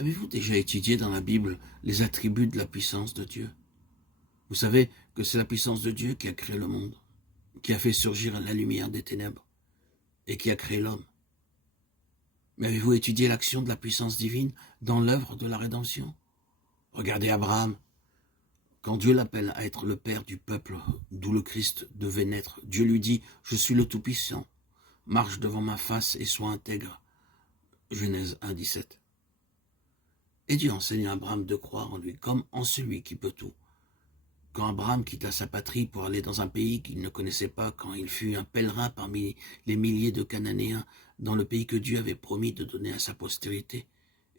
Avez-vous déjà étudié dans la Bible les attributs de la puissance de Dieu? Vous savez que c'est la puissance de Dieu qui a créé le monde, qui a fait surgir la lumière des ténèbres et qui a créé l'homme. Mais avez-vous étudié l'action de la puissance divine dans l'œuvre de la rédemption? Regardez Abraham. Quand Dieu l'appelle à être le père du peuple d'où le Christ devait naître, Dieu lui dit « Je suis le Tout-Puissant, marche devant ma face et sois intègre ». Genèse 1, 17. Et Dieu enseigne à Abraham de croire en lui comme en celui qui peut tout. Quand Abraham quitta sa patrie pour aller dans un pays qu'il ne connaissait pas, quand il fut un pèlerin parmi les milliers de Cananéens dans le pays que Dieu avait promis de donner à sa postérité,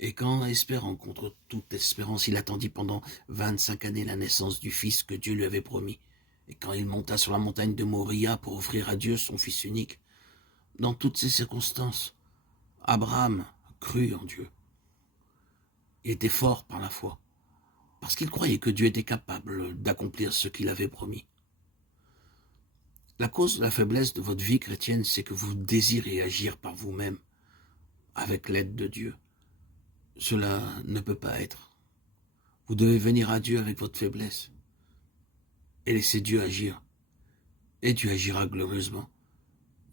et quand, espérant contre toute espérance, il attendit pendant 25 années la naissance du fils que Dieu lui avait promis, et quand il monta sur la montagne de Moria pour offrir à Dieu son fils unique, dans toutes ces circonstances, Abraham crut en Dieu. Il était fort par la foi, parce qu'il croyait que Dieu était capable d'accomplir ce qu'il avait promis. La cause de la faiblesse de votre vie chrétienne, c'est que vous désirez agir par vous-même, avec l'aide de Dieu. Cela ne peut pas être. Vous devez venir à Dieu avec votre faiblesse et laisser Dieu agir. Et Dieu agira glorieusement.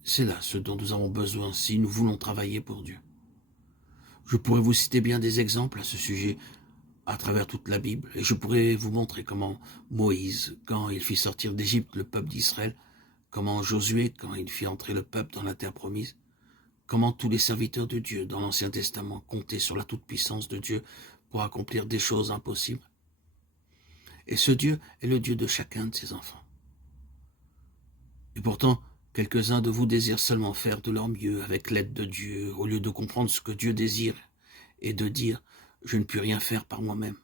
C'est là ce dont nous avons besoin si nous voulons travailler pour Dieu. Je pourrais vous citer bien des exemples à ce sujet à travers toute la Bible, et je pourrais vous montrer comment Moïse, quand il fit sortir d'Égypte le peuple d'Israël, comment Josué, quand il fit entrer le peuple dans la terre promise, comment tous les serviteurs de Dieu dans l'Ancien Testament comptaient sur la toute-puissance de Dieu pour accomplir des choses impossibles. Et ce Dieu est le Dieu de chacun de ses enfants. Et pourtant, quelques-uns de vous désirent seulement faire de leur mieux avec l'aide de Dieu, au lieu de comprendre ce que Dieu désire et de dire « je ne puis rien faire par moi-même ».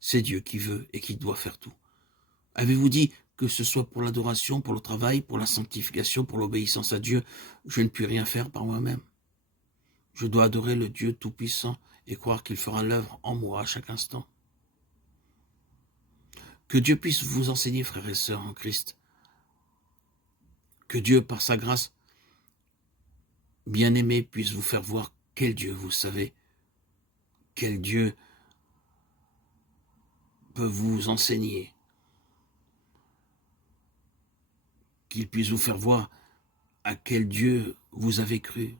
C'est Dieu qui veut et qui doit faire tout. Avez-vous dit que ce soit pour l'adoration, pour le travail, pour la sanctification, pour l'obéissance à Dieu, je ne puis rien faire par moi-même? Je dois adorer le Dieu Tout-Puissant et croire qu'il fera l'œuvre en moi à chaque instant. Que Dieu puisse vous enseigner, frères et sœurs en Christ. Que Dieu, par sa grâce bien-aimée, puisse vous faire voir quel Dieu vous savez, quel Dieu peut vous enseigner, qu'il puisse vous faire voir à quel Dieu vous avez cru,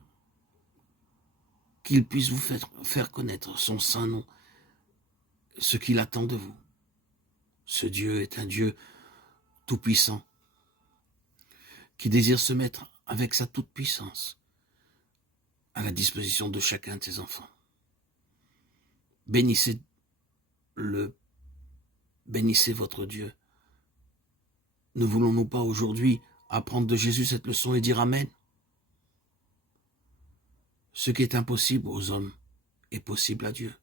qu'il puisse vous faire connaître son saint nom, ce qu'il attend de vous. Ce Dieu est un Dieu tout-puissant, qui désire se mettre avec sa toute-puissance à la disposition de chacun de ses enfants. Bénissez-le, bénissez votre Dieu. Ne voulons-nous pas aujourd'hui apprendre de Jésus cette leçon et dire Amen? Ce qui est impossible aux hommes est possible à Dieu.